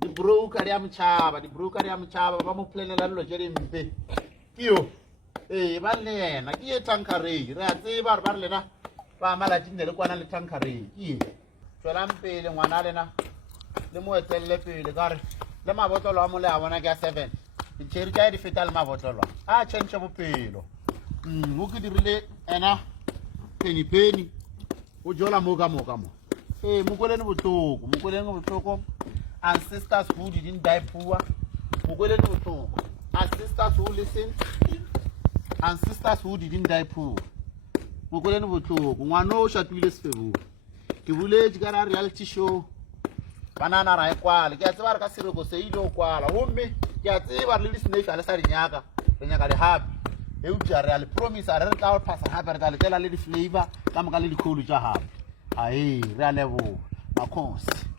di broker ya mchaba ba mo planela lo jere mpe kio ba le yena ke e tankare re a tseba ba re lena ba mala tinele kwana le tankare ke tswela mpele ngwana lena le mo etelle pele ka re le mabotolo a mo le a bona ke 7 di cherry ka di feta le mabotolo a change bopelo o ke dirile ena penny o jola mo mo mokoleni botloko ancestors who didn't die poor mokoleni botloko ancestors who listen ancestors who didn't die poor mokoleni botloko ngwana o shatwile sefebo ke buletse ka reality show banana ra ekwala ke a tseba re ka sereko se ile o kwala homme ke a tseba le snake ale sa dinyaka le nyaka le happy e utja real promise a re tla o passa hape re tla letela le di flavor ka moka le di kholo tja hape ai re a lebo makhosi